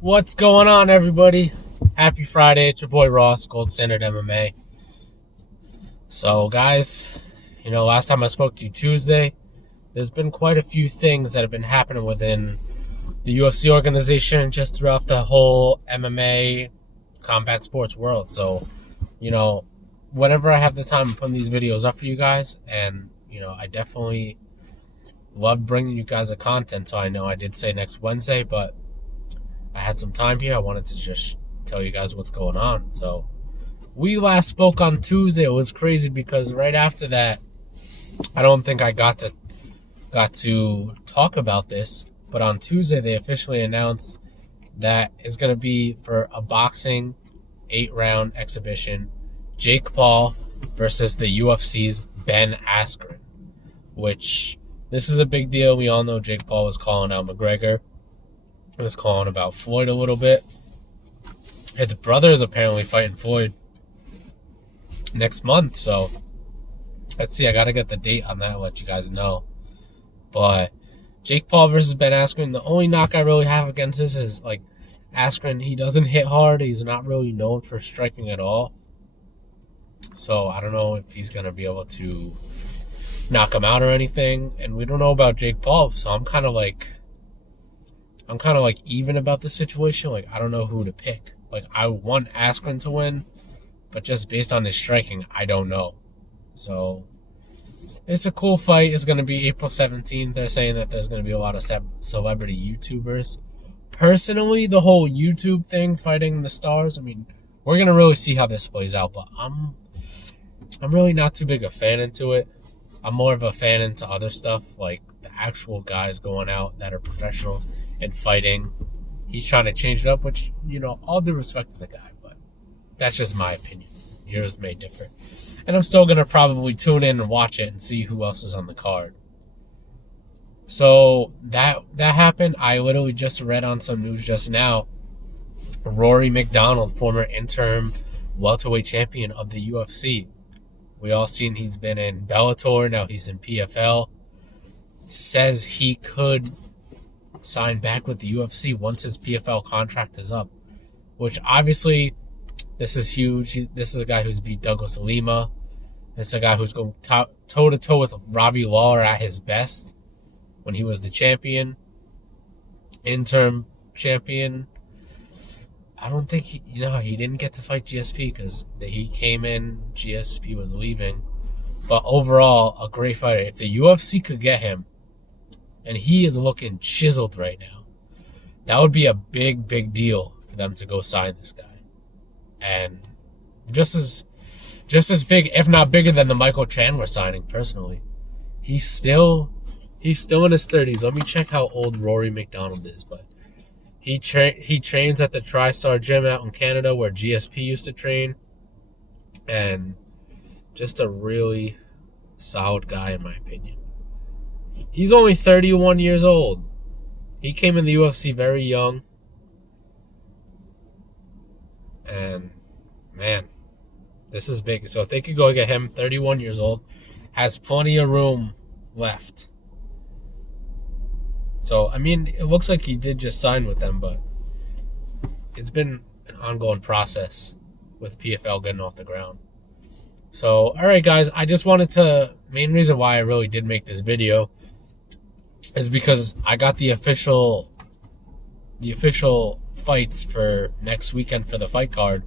What's going on, everybody? Happy Friday. It's your boy Ross, Gold Standard MMA. So, guys, last time I spoke to you Tuesday, there's been quite a few things that have been happening within the UFC organization just throughout the whole MMA combat sports world. So, whenever I have the time, I'm putting these videos up for you guys, and, I definitely love bringing you guys the content. So I know I did say next Wednesday, but I had some time here. I wanted to just tell you guys what's going on. So we last spoke on Tuesday. It was crazy because right after that, I don't think I got to talk about this. But on Tuesday, they officially announced that it's going to be for a boxing 8-round exhibition. Jake Paul versus the UFC's Ben Askren, which this is a big deal. We all know Jake Paul was calling out McGregor. He was calling about Floyd a little bit. His brother is apparently fighting Floyd next month. So let's see. I got to get the date on that and let you guys know. But Jake Paul versus Ben Askren, the only knock I really have against this is, Askren, he doesn't hit hard. He's not really known for striking at all. So I don't know if he's going to be able to knock him out or anything. And we don't know about Jake Paul. So I'm kind of even about the situation. I don't know who to pick. I want Askren to win, but just based on his striking, I don't know. So it's a cool fight. It's going to be April 17th. They're saying that there's going to be a lot of celebrity YouTubers. Personally, the whole YouTube thing, fighting the stars, we're going to really see how this plays out, but I'm really not too big a fan into it. I'm more of a fan into other stuff, like the actual guys going out that are professionals and fighting. He's trying to change it up, which, all due respect to the guy, but that's just my opinion. Yours may differ. And I'm still going to probably tune in and watch it and see who else is on the card. So that happened. I literally just read on some news just now. Rory McDonald, former interim welterweight champion of the UFC. We all seen he's been in Bellator, now he's in PFL. Says he could sign back with the UFC once his PFL contract is up. Which obviously, this is huge. This is a guy who's beat Douglas Lima. It's a guy who's going toe-to-toe with Robbie Lawler at his best when he was the champion. Interim champion. I don't think he didn't get to fight GSP because he came in, GSP was leaving. But overall, a great fighter. If the UFC could get him, and he is looking chiseled right now, that would be a big, big deal for them to go sign this guy. And just as big, if not bigger than the Michael Chandler signing, personally. He's still in his 30s. Let me check how old Rory McDonald is, but he trains at the TriStar Gym out in Canada where GSP used to train. And just a really solid guy, in my opinion. He's only 31 years old. He came in the UFC very young. And, man, this is big. So if they could go get him, 31 years old, has plenty of room left. So, it looks like he did just sign with them, but it's been an ongoing process with PFL getting off the ground. So, alright guys, I just wanted to, main reason why I really did make this video is because I got the official fights for next weekend for the fight card.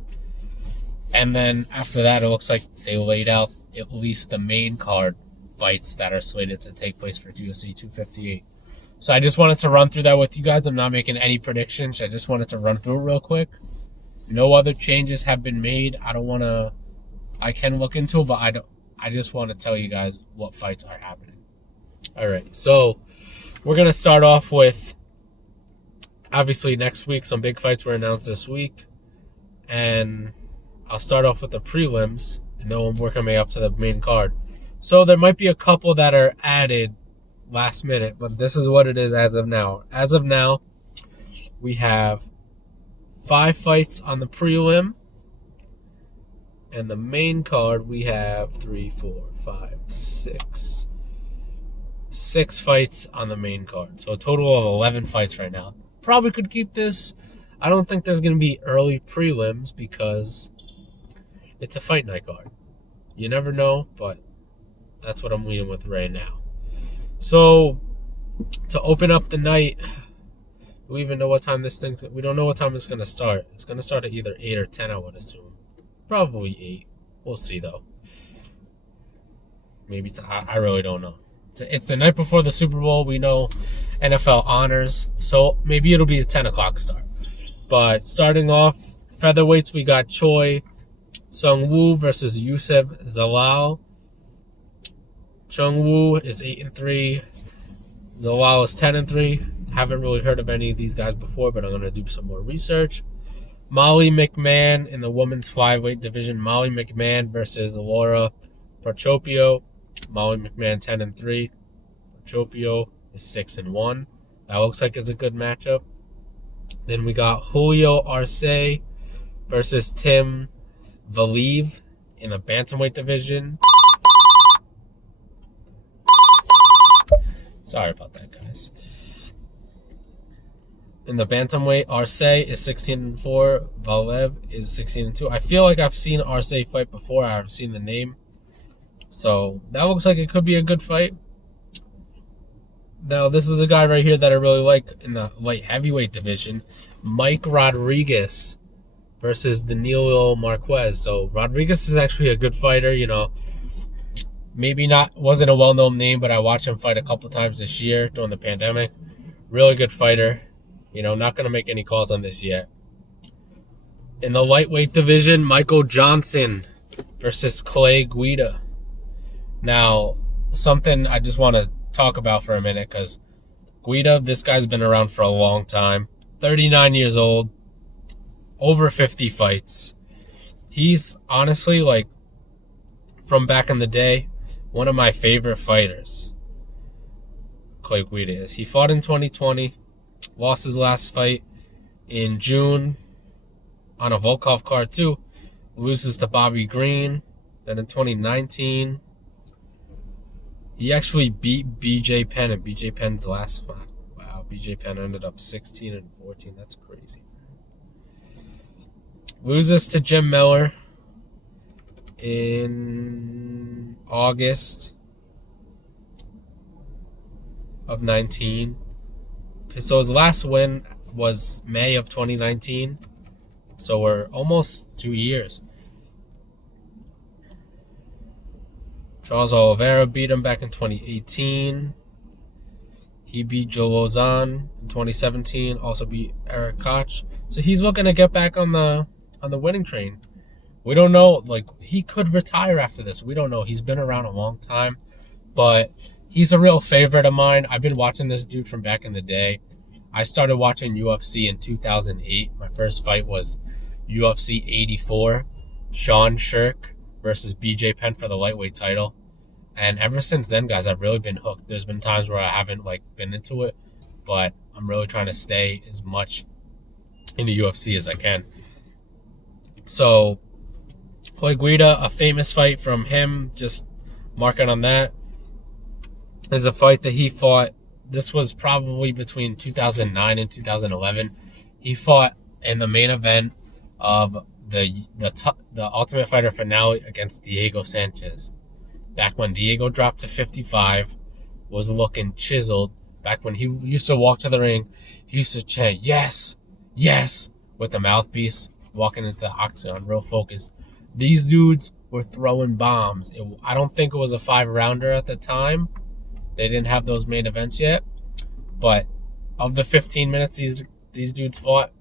And then after that, it looks like they laid out at least the main card fights that are slated to take place for UFC 258. So I just wanted to run through that with you guys. I'm not making any predictions. I just wanted to run through it real quick. No other changes have been made. I can look into it, but I just want to tell you guys what fights are happening. Alright, so we're going to start off with, obviously next week, some big fights were announced this week. And I'll start off with the prelims, and then we'll work our way up to the main card. So there might be a couple that are added last minute, but this is what it is as of now. As of now, we have 5 fights on the prelim, and the main card we have 6 fights on the main card. So a total of 11 fights right now. Probably could keep this. I don't think there's going to be early prelims because it's a fight night card. You never know, but that's what I'm leaning with right now. So, to open up the night, we even know what time we don't know what time it's going to start. It's going to start at either 8 or 10, I would assume. Probably 8. We'll see, though. Maybe I really don't know. It's the night before the Super Bowl. We know NFL honors, so maybe it'll be a 10 o'clock start. But starting off, featherweights, we got Choi Sung-woo versus Youssef Zalal. Sung-woo is 8-3. Zalal is 10-3. Haven't really heard of any of these guys before, but I'm going to do some more research. Molly McMahon in the women's flyweight division. Molly McMahon versus Laura Procopio. Molly McMahon 10-3. Procopio is 6-1. That looks like it's a good matchup. Then we got Julio Arce versus Tim Valieve in the bantamweight division. Sorry about that, guys. In the bantamweight, Arce is 16-4. Valieve is 16-2. I feel like I've seen Arce fight before. I've seen the name. So that looks like it could be a good fight. Now, this is a guy right here that I really like in the light heavyweight division. Mike Rodriguez versus Danilo Marquez. So Rodriguez is actually a good fighter, you know. Maybe wasn't a well-known name, but I watched him fight a couple times this year during the pandemic. Really good fighter. You know, not going to make any calls on this yet. In the lightweight division, Michael Johnson versus Clay Guida. Now, something I just want to talk about for a minute, because Guida, this guy's been around for a long time. 39 years old. Over 50 fights. He's honestly, like, from back in the day, one of my favorite fighters. Clay Guida is. He fought in 2020. Lost his last fight in June on a Volkov card too. Loses to Bobby Green. Then in 2019, he actually beat BJ Penn in BJ Penn's last fight. Wow, BJ Penn ended up 16-14. That's crazy. Loses to Jim Miller in August of 19. So his last win was May of 2019. So we're almost 2 years. Charles Oliveira beat him back in 2018. He beat Joe Lozon in 2017. Also beat Eric Koch. So he's looking to get back on the winning train. We don't know. Like, he could retire after this. We don't know. He's been around a long time. But he's a real favorite of mine. I've been watching this dude from back in the day. I started watching UFC in 2008. My first fight was UFC 84. Sean Shirk versus BJ Penn for the lightweight title. And ever since then, guys, I've really been hooked. There's been times where I haven't, been into it. But I'm really trying to stay as much in the UFC as I can. So, Clay Guida, a famous fight from him, just marking on that, is a fight that he fought. This was probably between 2009 and 2011. He fought in the main event of the Ultimate Fighter finale against Diego Sanchez. Back when Diego dropped to 55, was looking chiseled. Back when he used to walk to the ring, he used to chant, "Yes, yes," with the mouthpiece, walking into the octagon, real focused. These dudes were throwing bombs. I don't think it was a 5-rounder at the time. They didn't have those main events yet. But of the 15 minutes these dudes fought,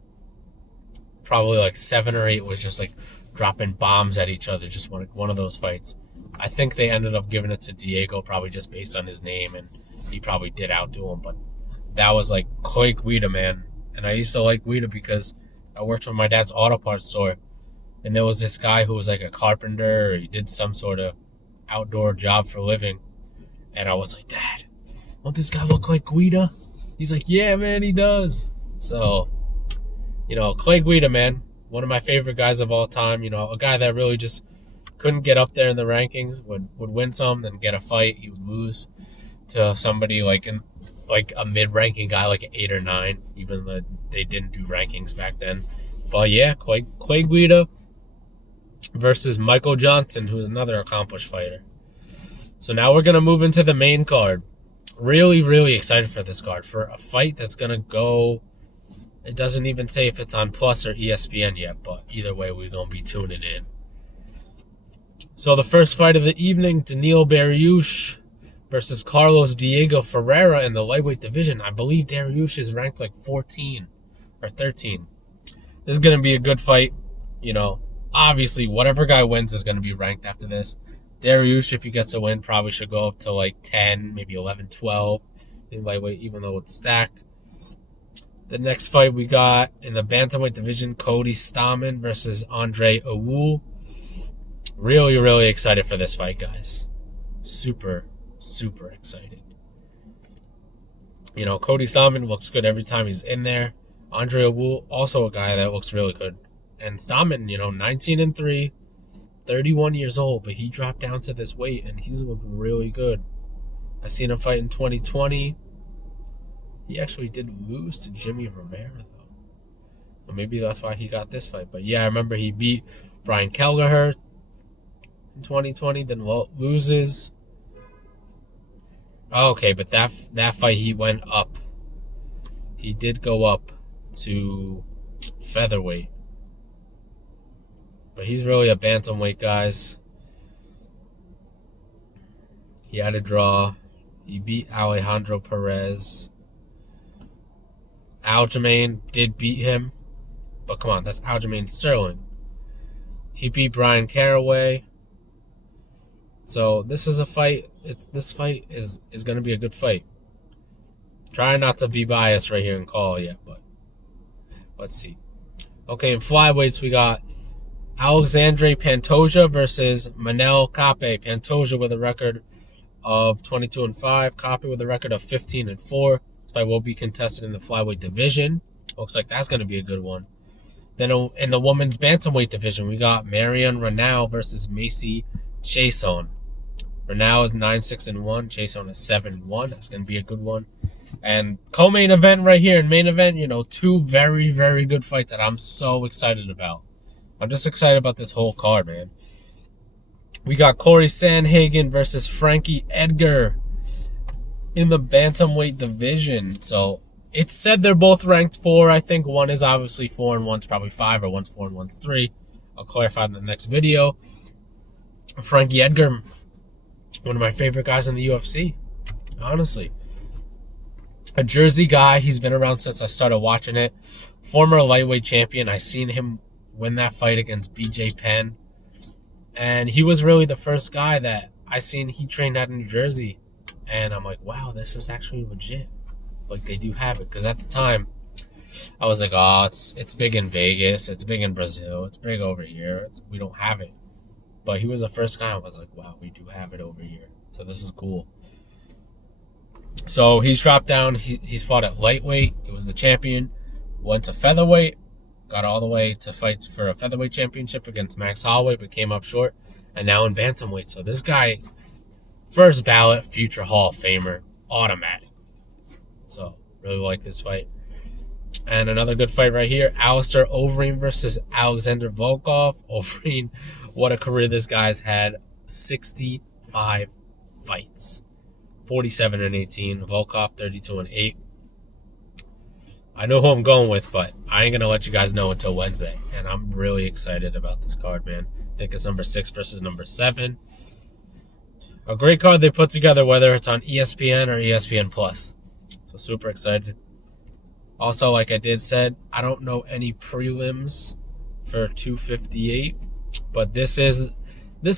probably 7 or 8 was just dropping bombs at each other. Just one of those fights. I think they ended up giving it to Diego, probably just based on his name, and he probably did outdo him. But that was Clay Guida, man. And I used to like Guida because I worked for my dad's auto parts store, and there was this guy who was a carpenter, or he did some sort of outdoor job for a living. And I was like, "Dad, don't this guy look like Guida?" He's like, "Yeah, man, he does." So, Clay Guida, man, one of my favorite guys of all time. A guy that really just couldn't get up there in the rankings, would win some, then get a fight, he would lose. to somebody like a mid-ranking guy, like an 8 or 9, even though they didn't do rankings back then. But yeah, Clay Guida versus Michael Johnson, who's another accomplished fighter. So now we're going to move into the main card. Really, really excited for this card. For a fight that's going to go... It doesn't even say if it's on Plus or ESPN yet, but either way, we're going to be tuning in. So the first fight of the evening, Daniil Dariush versus Carlos Diego Ferreira in the lightweight division. I believe Dariush is ranked like 14 or 13. This is going to be a good fight. You know, obviously, whatever guy wins is going to be ranked after this. Dariush, if he gets a win, probably should go up to like 10, maybe 11, 12 in lightweight, even though it's stacked. The next fight we got in the bantamweight division, Cody Stamann versus Andre Ewell. Really, really excited for this fight, guys. Super, super excited. You know, Cody Stamann looks good every time he's in there. Andre Ewell, also a guy that looks really good. And Stamann, you know, 19-3, 31 years old, but he dropped down to this weight, and he's looked really good. I seen him fight in 2020. He actually did lose to Jimmy Rivera, though. Well, maybe that's why he got this fight. But yeah, I remember he beat Brian Kelleher in 2020, then loses. Oh, okay, but that fight he went up. He did go up to featherweight. But he's really a bantamweight, guys. He had a draw. He beat Alejandro Perez. Aljamain did beat him. But come on, that's Aljamain Sterling. He beat Brian Caraway. So this is a fight. This fight is going to be a good fight. Try not to be biased right here and call yet, but let's see. Okay, in flyweights we got Alexandre Pantoja versus Manel Kape. Pantoja with a record of 22-5. Kape with a record of 15-4. This fight will be contested in the flyweight division. Looks like that's going to be a good one. Then in the women's bantamweight division, we got Marion Reneau versus Macy Chiasson. Reneau is 9-6-1. Chiasson is 7-1. That's going to be a good one. And co-main event right here. In main event, you know, two very, very good fights that I'm so excited about. I'm just excited about this whole card, man. We got Corey Sandhagen versus Frankie Edgar in the bantamweight division. So it said they're both ranked 4. I think one is obviously 4 and one's probably 5, or one's 4 and one's 3. I'll clarify in the next video. Frankie Edgar, one of my favorite guys in the UFC, honestly. A Jersey guy. He's been around since I started watching it. Former lightweight champion. I seen him win that fight against BJ Penn. And he was really the first guy that I seen. He trained out in New Jersey. And I'm like, wow, this is actually legit. Like, they do have it. Because at the time, I was like, oh, it's big in Vegas. It's big in Brazil. It's big over here. We don't have it. But he was the first guy. I was like, wow, we do have it over here. So this is cool. So he's dropped down. He's fought at lightweight. He was the champion. Went to featherweight. Got all the way to fight for a featherweight championship against Max Holloway, but came up short. And now in bantamweight. So this guy, first ballot, future Hall of Famer, automatic. So really like this fight. And another good fight right here. Alistair Overeem versus Alexander Volkov. Overeem, what a career this guy's had. 65 fights. 47-18. Volkov, 32-8. I know who I'm going with, but I ain't going to let you guys know until Wednesday. And I'm really excited about this card, man. I think it's number 6 versus number 7. A great card they put together, whether it's on ESPN or ESPN+. So super excited. Also, like I did said, I don't know any prelims for 258. But this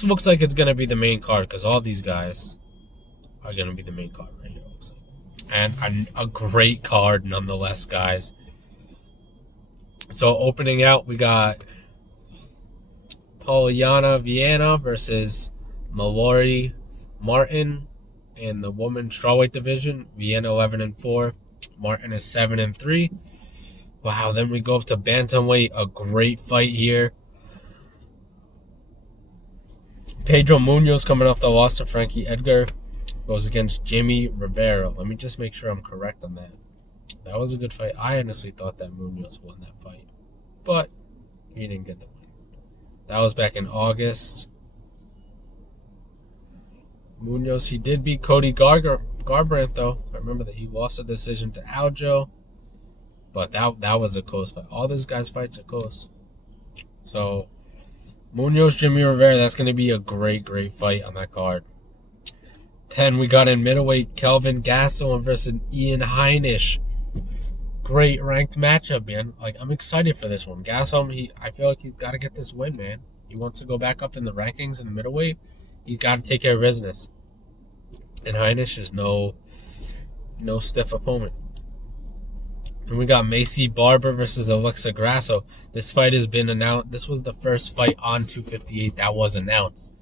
looks like it's going to be the main card, because all these guys are going to be the main card right here. Looks like. And a great card nonetheless, guys. So opening out, we got Polyana Viana versus Mallory Martin in the women's strawweight division. Viana 11-4. Martin is 7-3. Wow, then we go up to bantamweight. A great fight here. Pedro Munoz coming off the loss to Frankie Edgar. Goes against Jimmy Rivera. Let me just make sure I'm correct on that. That was a good fight. I honestly thought that Munoz won that fight, but he didn't get the win. That was back in August. Munoz, he did beat Cody Garbrandt, though. I remember that he lost a decision to Aljo, but that was a close fight. All these guys' fights are close. So, Munoz, Jimmy Rivera, that's going to be a great, great fight on that card. Then we got in middleweight Kelvin Gastelum versus Ian Heinisch. Great ranked matchup, man. Like, I'm excited for this one. Gastelum, I feel like he's got to get this win, man. He wants to go back up in the rankings in the middleweight. He's got to take care of business. And Heinisch is no stiff opponent. And we got Macy Barber versus Alexa Grasso. This fight has been announced. This was the first fight on 258 that was announced.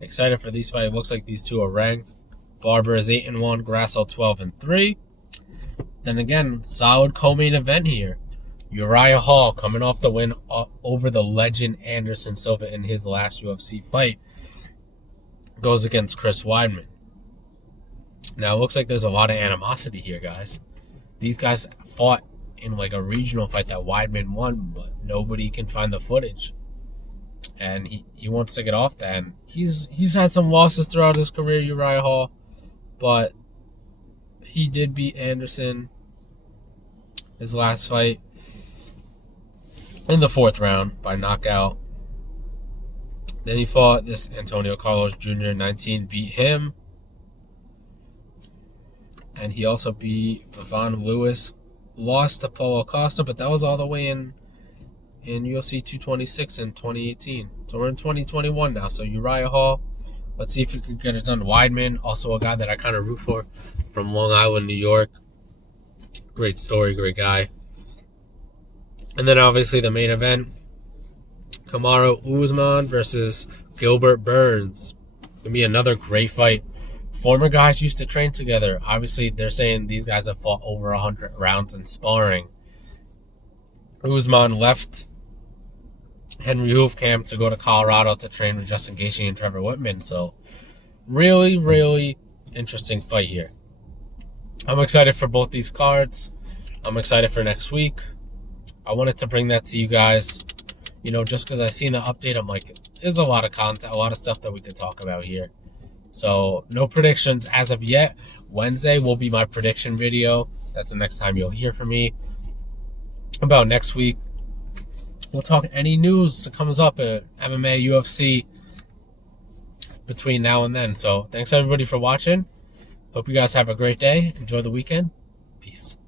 Excited for these fights. It looks like these two are ranked. Barber is 8-1, Grasso 12-3. Then again, solid co-main event here. Uriah Hall coming off the win over the legend Anderson Silva in his last UFC fight. Goes against Chris Weidman. Now, it looks like there's a lot of animosity here, guys. These guys fought in like a regional fight that Weidman won, but nobody can find the footage. And he wants to get off that. And he's had some losses throughout his career, Uriah Hall. But he did beat Anderson his last fight in the 4th round by knockout. Then he fought this Antonio Carlos Jr. 19, beat him. And he also beat Bevon Lewis. Lost to Paulo Costa, but that was all the way in UFC 226 in 2018. So we're in 2021 now. So Uriah Hall, let's see if we could get it done. Weidman, also a guy that I kind of root for from Long Island, New York. Great story, great guy. And then obviously the main event, Kamaru Usman versus Gilbert Burns. Gonna be another great fight. Former guys used to train together. Obviously, they're saying these guys have fought over 100 rounds in sparring. Usman left Henry Hoof camp to go to Colorado to train with Justin Gaethje and Trevor Whitman. So, really, really interesting fight here. I'm excited for both these cards. I'm excited for next week. I wanted to bring that to you guys. You know, just because I seen the update, I'm like, there's a lot of content, a lot of stuff that we could talk about here. So, no predictions as of yet. Wednesday will be my prediction video. That's the next time you'll hear from me. About next week, we'll talk any news that comes up at MMA, UFC between now and then. So, thanks everybody for watching. Hope you guys have a great day. Enjoy the weekend. Peace.